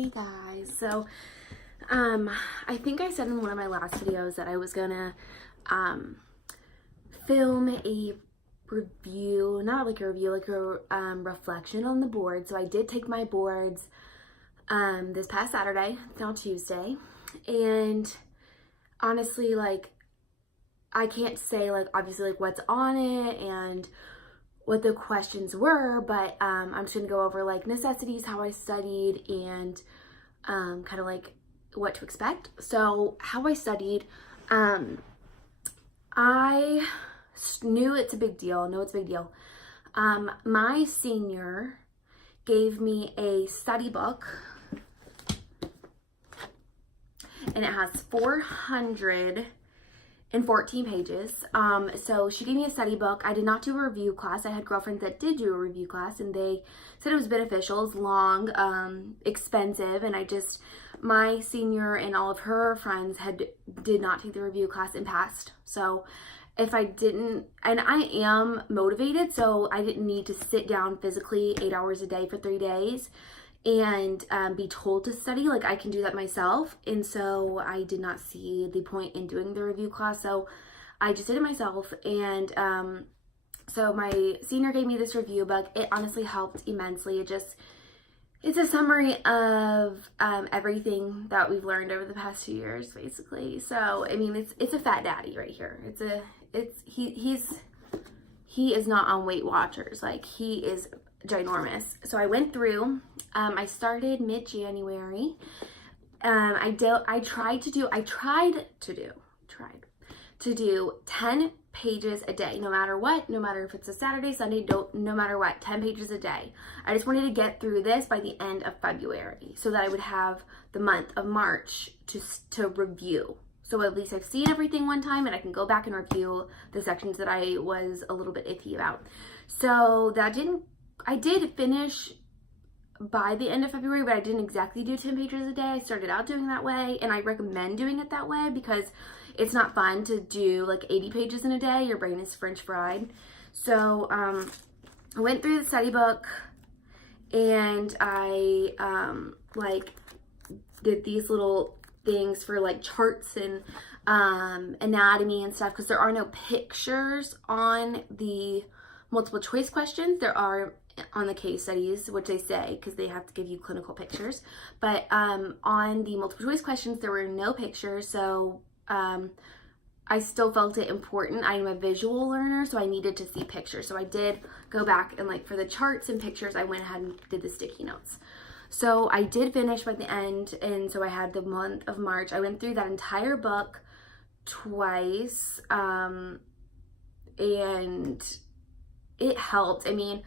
Hey guys, so I think I said in one of my last videos that I was gonna film a review, not like a review, like a reflection on the board. So I did take my boards this past Saturday, it's now Tuesday, and honestly, like, I can't say like obviously like what's on it and what the questions were, but I'm just gonna go over like necessities, how I studied, and kind of like what to expect. So how I studied, I knew it's a big deal. Know it's a big deal. My senior gave me a study book, and it has 414 pages. So she gave me a study book. I did not do a review class. I had girlfriends that did do a review class, and they said it was beneficial. It's long, expensive, and my senior and all of her friends did not take the review class and passed. So if I didn't, and I am motivated, so I didn't need to sit down physically 8 hours a day for 3 days and be told to study. Like, I can do that myself, and so I did not see the point in doing the review class, so I just did it myself. And so my senior gave me this review book. It honestly helped immensely. It's a summary of everything that we've learned over the past 2 years, basically. So I mean, it's a fat daddy right here. He is not on Weight Watchers. Like, he is ginormous. So I went through, I started mid-January. I tried to do 10 pages a day, no matter what, no matter if it's a Saturday, Sunday, no matter what, 10 pages a day. I just wanted to get through this by the end of February so that I would have the month of March to review. So at least I've seen everything one time and I can go back and review the sections that I was a little bit iffy about. So I did finish by the end of February, but I didn't exactly do 10 pages a day. I started out doing that way, and I recommend doing it that way because it's not fun to do like 80 pages in a day. Your brain is French fried. So I went through the study book, and I like did these little things for like charts and anatomy and stuff, because there are no pictures on the multiple choice questions. There are on the case studies, which they say because they have to give you clinical pictures, but on the multiple choice questions there were no pictures. So I still felt it important. I am a visual learner, so I needed to see pictures. So I did go back and, like, for the charts and pictures, I went ahead and did the sticky notes. So I did finish by the end, and so I had the month of March. I went through that entire book twice, and it helped. I mean,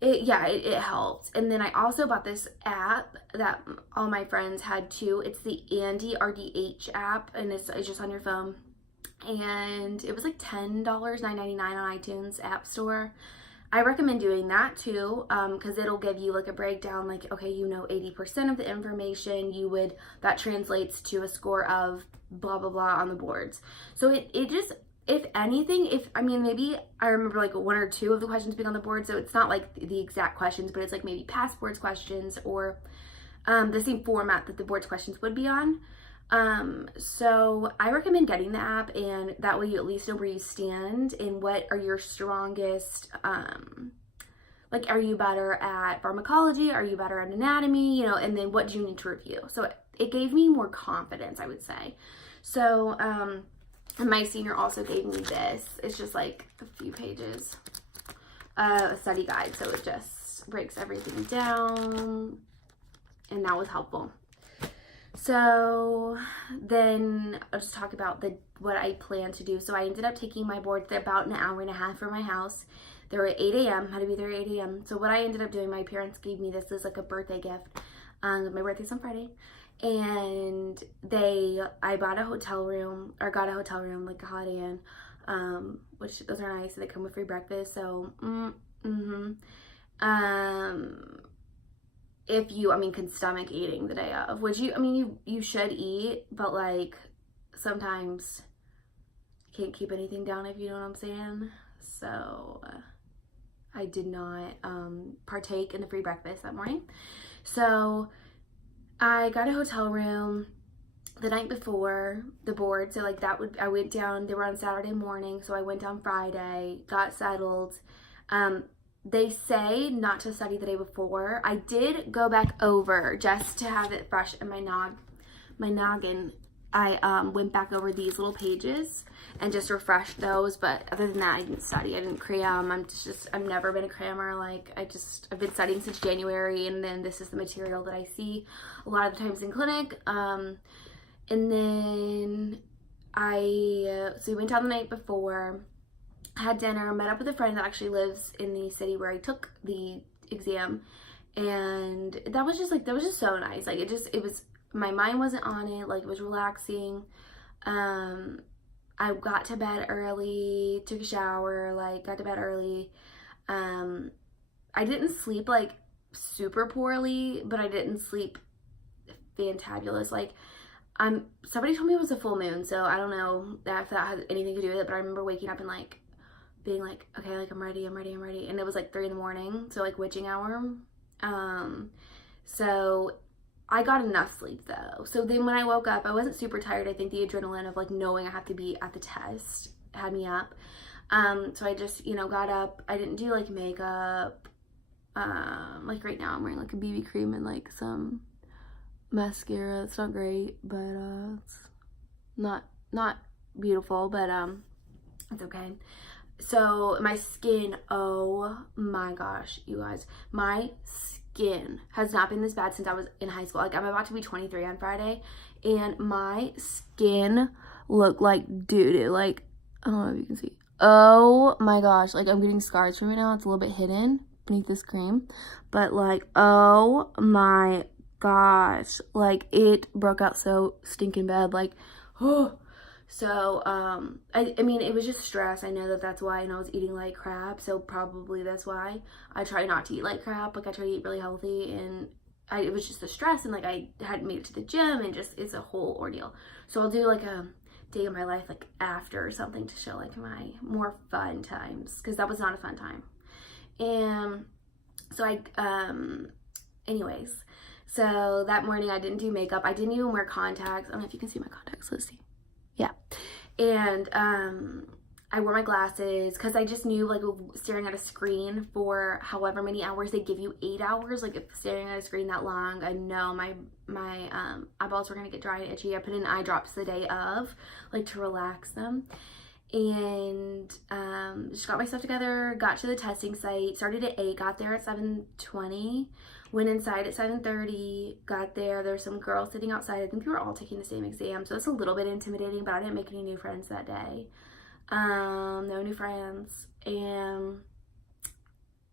it helped. And then I also bought this app that all my friends had too. It's the Andy RDH app, and it's just on your phone. And it was like $10, $9.99 on iTunes App Store. I recommend doing that too, because it'll give you like a breakdown, like, okay, 80% of the information, that translates to a score of blah, blah, blah on the boards. So it just, if anything, maybe I remember like 1 or 2 of the questions being on the board, so it's not like the exact questions, but it's like maybe past boards questions or the same format that the boards questions would be on. So I recommend getting the app, and that way you at least know where you stand and what are your strongest, like, are you better at pharmacology? Are you better at anatomy? And then what do you need to review? So it gave me more confidence, I would say. So, and my senior also gave me this. It's just like a few pages, a study guide. So it just breaks everything down, and that was helpful. So then I'll just talk about what I plan to do. So I ended up taking my boards. They're about an hour and a half from my house. They were at 8 a.m. Had to be there at 8 a.m. So what I ended up doing, my parents gave me this as like a birthday gift. My birthday's on Friday. And I got a hotel room, like a Holiday Inn, which those are nice. They come with free breakfast. So, if you, can stomach eating the day of, which you should eat, but like sometimes you can't keep anything down, if you know what I'm saying. So I did not partake in the free breakfast that morning. So I got a hotel room the night before the board. So like I went down, they were on Saturday morning. So I went down Friday, got settled. They say not to study the day before. I did go back over just to have it fresh in my noggin. I went back over these little pages and just refreshed those, but other than that, I didn't study. I didn't cram. I've never been a crammer. Like I've been studying since January, and then this is the material that I see a lot of the times in clinic. And then so we went down the night before, had dinner, met up with a friend that actually lives in the city where I took the exam, and that was just so nice. Like it was, my mind wasn't on it, like it was relaxing. I got to bed early, took a shower, like got to bed early. I didn't sleep like super poorly, but I didn't sleep fantabulous. Like somebody told me it was a full moon, so I don't know if that has anything to do with it, but I remember waking up and like being like, okay, like I'm ready, and it was like 3 a.m, so like witching hour. So I got enough sleep though. So then when I woke up, I wasn't super tired. I think the adrenaline of like knowing I have to be at the test had me up. So I just, got up. I didn't do like makeup. Like right now I'm wearing like a BB cream and like some mascara. It's not great, but it's not beautiful, but it's okay. So my skin, oh my gosh, you guys, my skin has not been this bad since I was in high school. Like I'm about to be 23 on Friday, and my skin looked like doo-doo. Like, I don't know if you can see. Oh my gosh, like I'm getting scars from it now. It's a little bit hidden beneath this cream, but like, oh my gosh, like it broke out so stinking bad. Like, oh. So, I mean, it was just stress. I know that's why, and I was eating like crap, so probably that's why. I try not to eat like crap. Like, I try to eat really healthy, and it was just the stress, and like, I hadn't made it to the gym, and just, it's a whole ordeal. So I'll do like a day of my life, like after or something, to show like my more fun times, because that was not a fun time. And so anyways, so that morning I didn't do makeup. I didn't even wear contacts. I don't know if you can see my contacts. Let's see. Yeah. And I wore my glasses because I just knew, like, staring at a screen for however many hours, they give you 8 hours. Like, if staring at a screen that long, I know my eyeballs were gonna get dry and itchy. I put in eye drops the day of, like, to relax them. And just got my stuff together, got to the testing site, started at 8, got there at 7:20. Went inside at 7:30, got there. There's some girls sitting outside. I think we were all taking the same exam, so that's a little bit intimidating, but I didn't make any new friends that day. No new friends. And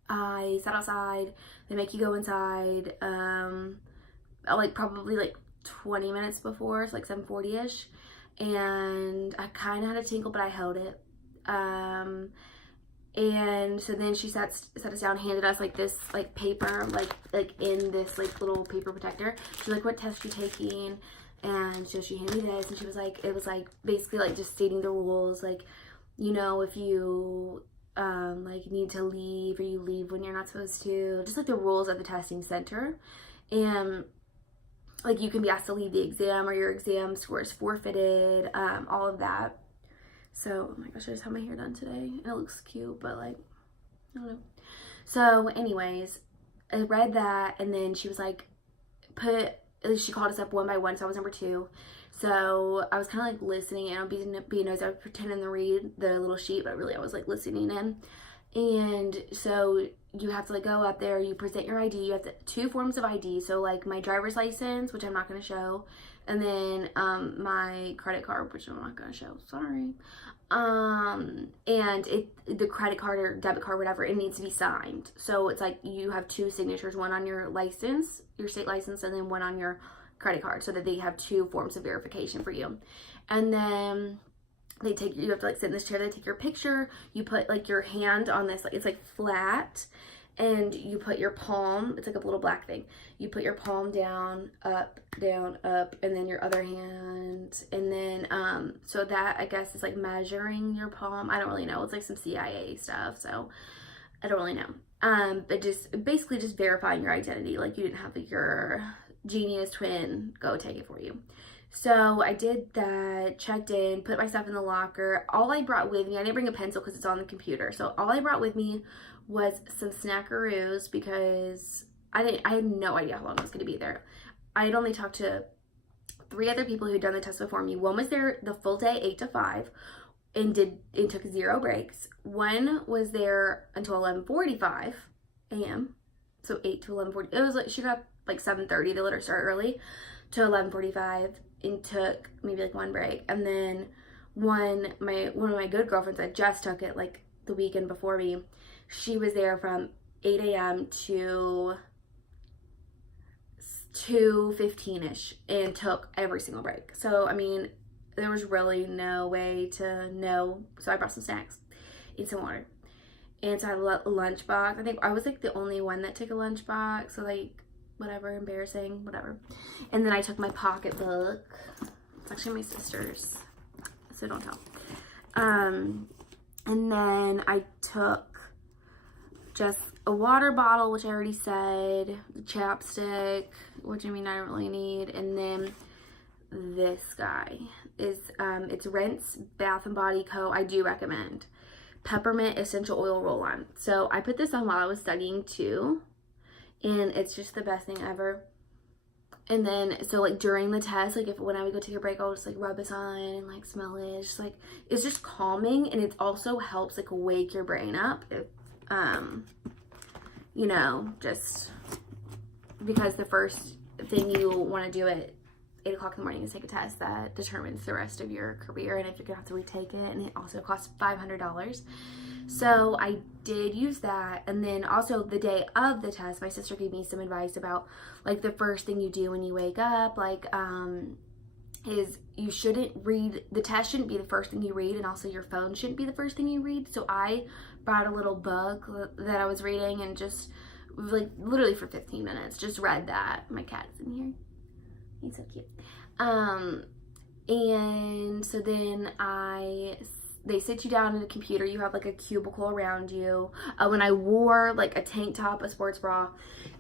I sat outside. They make you go inside, like probably like 20 minutes before, so like 7:40-ish. And I kind of had a tinkle, but I held it. And so then she sat us down, handed us like this like paper, like in this like little paper protector. She's like, what test you taking? And so she handed me this, and she was like, it was like basically like just stating the rules, like, if you like need to leave, or you leave when you're not supposed to, just like the rules of the testing center. And like you can be asked to leave the exam, or your exam score is forfeited, all of that. So, oh my gosh, I just had my hair done today, and it looks cute, but like, I don't know. So anyways, I read that, and then she was like, she called us up one by one, so I was number 2. So I was kind of like listening, and I would be nosy. I was pretending to read the little sheet, but really I was like listening in. And so you have to like go up there, you present your ID. You have 2 forms of ID. So like my driver's license, which I'm not going to show, and then my credit card, which I'm not going to show, sorry. And the credit card or debit card, whatever, it needs to be signed. So it's like you have 2 signatures, one on your license, your state license, and then one on your credit card, so that they have 2 forms of verification for you. And then you have to like sit in this chair, they take your picture, you put like your hand on this, like it's like flat, and you put your palm, it's like a little black thing, you put your palm down, up, and then your other hand, and then so that I guess is like measuring your palm. I don't really know, it's like some CIA stuff, so I don't really know. But just basically just verifying your identity, like you didn't have your Genius twin, go take it for you. So I did that, checked in, put my stuff in the locker. All I brought with me, I didn't bring a pencil because it's on the computer. So all I brought with me was some snackaroos because I had no idea how long I was going to be there. I had only talked to 3 other people who had done the test before me. One was there the full day, 8 to 5, and took 0 breaks. One was there until 11:45 a.m. So 8 to 11:40. It was like she got like 7:30. They let her start early to 11:45 and took maybe like 1 break. And then one of my good girlfriends that just took it like the weekend before me, she was there from 8 a.m. to 2:15ish and took every single break. So I mean, there was really no way to know. So I brought some snacks and some water. And so I had a lunchbox. I think I was like the only one that took a lunchbox. So like, whatever, embarrassing, whatever. And then I took my pocketbook. It's actually my sister's, so don't tell. And then I took just a water bottle, which I already said, chapstick, which I mean I don't really need, and then this guy is it's Rinse Bath and Body Co. I do recommend peppermint essential oil roll-on. So I put this on while I was studying too, and it's just the best thing ever. And then so like during the test, like when I would go take a break, I'll just like rub this on and like smell it. It's just like, it's just calming, and it also helps like wake your brain up if you know, just because the first thing you want to do at 8 o'clock in the morning is take a test that determines the rest of your career and if you're gonna have to retake it, and it also costs $500. So I did use that. And then also the day of the test, my sister gave me some advice about like the first thing you do when you wake up, like is you shouldn't read, the test shouldn't be the first thing you read, and also your phone shouldn't be the first thing you read. So I brought a little book that I was reading and just like literally for 15 minutes just read that. My cat's in here, he's so cute. And so then they sit you down in a computer. You have like a cubicle around you. When I wore like a tank top, a sports bra,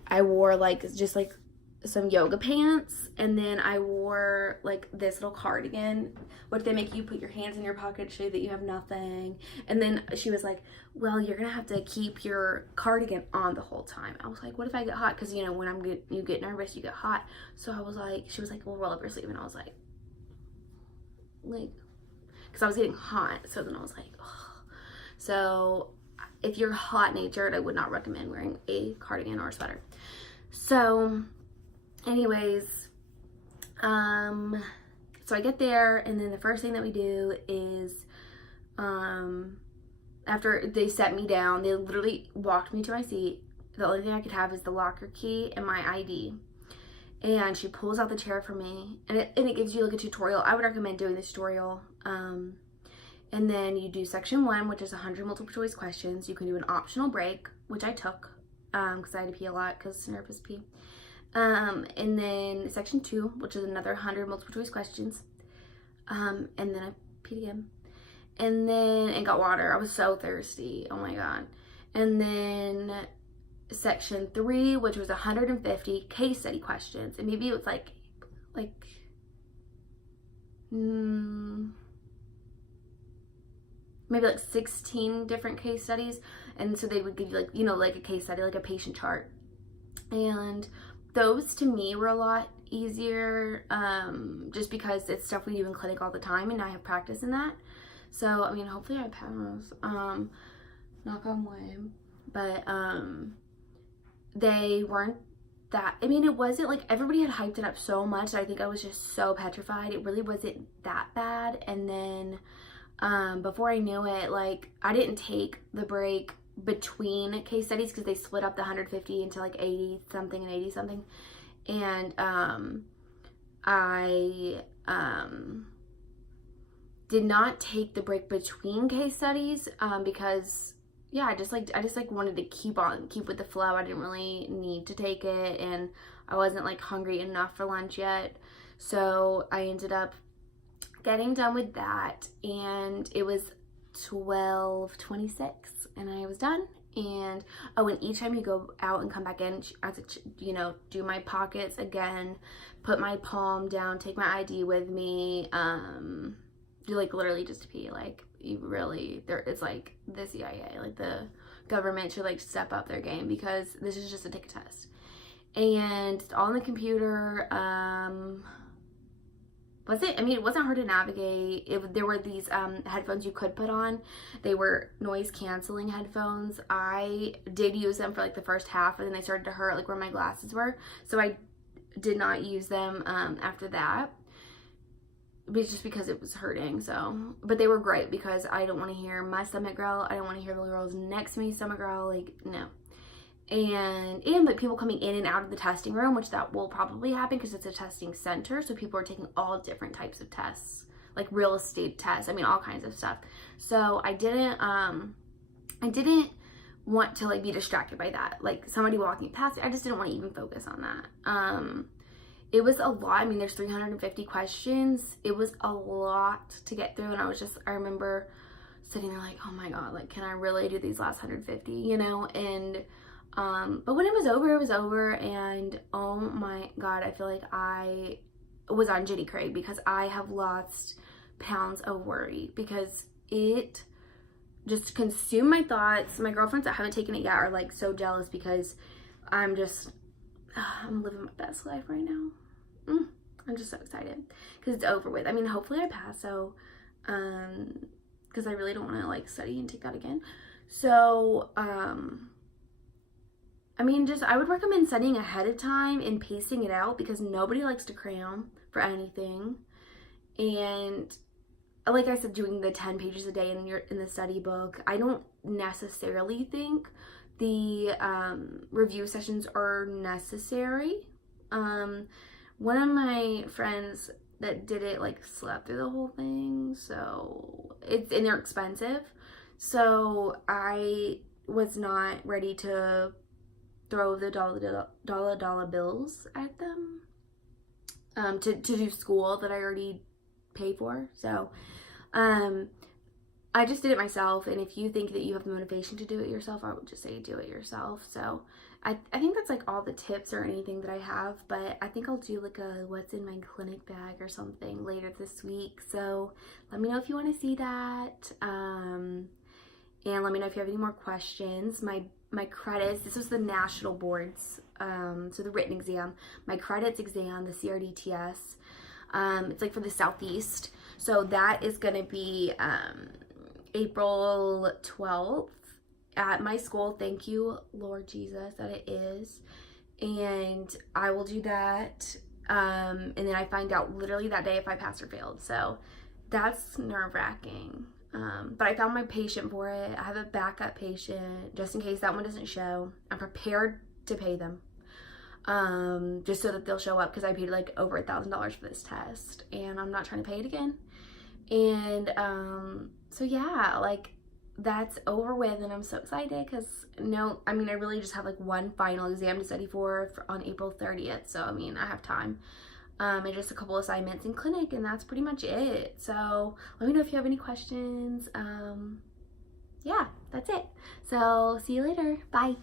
I wore like just like some yoga pants, and then I wore like this little cardigan, which they make you put your hands in your pocket to show that you have nothing. And then she was like, well, you're gonna have to keep your cardigan on the whole time. I was like, what if I get hot? Because you know, when you get nervous, you get hot. So I was like, she was like, well, roll up your sleeve. And I was like because I was getting hot. So then I was like, ugh. So if you're hot natured, I would not recommend wearing a cardigan or a sweater. So anyways, so I get there, and then the first thing that we do is, after they set me down, they literally walked me to my seat. The only thing I could have is the locker key and my ID. And she pulls out the chair for me, and it gives you like a tutorial. I would recommend doing this tutorial. And then you do section 1, which is 100 multiple choice questions. You can do an optional break, which I took, because I had to pee a lot because nervous pee. And then section 2, which is another 100 multiple choice questions. And then I peed again. And then I got water. I was so thirsty. Oh my God. And then section 3, which was 150 case study questions. And maybe it was like maybe like 16 different case studies. And so they would give you like, you know, like a case study, like a patient chart. And those to me were a lot easier, just because it's stuff we do in clinic all the time, and I have practice in that. So I mean, hopefully I pass, knock on wood. But they weren't that, I mean, it wasn't like, everybody had hyped it up so much that I think I was just so petrified. It really wasn't that bad. And then before I knew it, like, I didn't take the break between case studies because they split up the 150 into like 80 something and 80 something. And I did not take the break between case studies because yeah, I just wanted to keep with the flow. I didn't really need to take it, and I wasn't like hungry enough for lunch yet. So I ended up getting done with that, and it was 12:26 and I was done, And oh, and each time you go out and come back in, I have to, you know, do my pockets again, put my palm down, take my ID with me, do like literally just to pee. Like, you really, there, it's like the CIA, like the government should like step up their game, because this is just to take a test. And it's all on the computer. It wasn't hard to navigate. There were these headphones you could put on. They were noise canceling headphones. I did use them for like the first half, and then they started to hurt like where my glasses were. So I did not use them after that. But it's just because it was hurting. So, but they were great because I don't want to hear my stomach growl. I don't want to hear the girls next to me stomach growl. Like, no. And like people coming in and out of the testing room, which that will probably happen because it's a testing center, so people are taking all different types of tests, like real estate tests, I mean all kinds of stuff. So I didn't want to like be distracted by that, like somebody walking past me. I just didn't want to even focus on that. It was a lot. I mean, there's 350 questions. It was a lot to get through, and I remember sitting there like, oh my god, like, can I really do these last 150, you know? And but when it was over, and oh my god, I feel like I was on Jenny Craig, because I have lost pounds of worry, because it just consumed my thoughts. My girlfriends that haven't taken it yet are like so jealous, because I'm living my best life right now. I'm just so excited because it's over with. I mean, hopefully I pass, so because I really don't want to like study and take that again. So I mean, I would recommend studying ahead of time and pacing it out, because nobody likes to cram for anything. And like I said, doing the 10 pages a day in the study book, I don't necessarily think the review sessions are necessary. One of my friends that did it like slept through the whole thing, so and they're expensive. So I was not ready to throw the dollar bills at them to do school that I already pay for. So I just did it myself, and if you think that you have the motivation to do it yourself, I would just say do it yourself. So I think that's like all the tips or anything that I have, but I think I'll do like a what's in my clinic bag or something later this week. So let me know if you want to see that, and let me know if you have any more questions. My credits, this was the national boards, so the written exam, my credits exam, the CRDTS, it's like for the Southeast, so that is going to be April 12th at my school. Thank you, Lord Jesus, that it is. And I will do that, and then I find out literally that day if I passed or failed, so that's nerve-wracking. But I found my patient for it. I have a backup patient just in case that one doesn't show. I'm prepared to pay them, just so that they'll show up, because I paid like over $1,000 for this test, and I'm not trying to pay it again. And so yeah, like that's over with, and I'm so excited because I really just have like one final exam to study for on April 30th. So I mean, I have time. And just a couple assignments in clinic, and that's pretty much it. So let me know if you have any questions. Yeah, that's it. So see you later. Bye.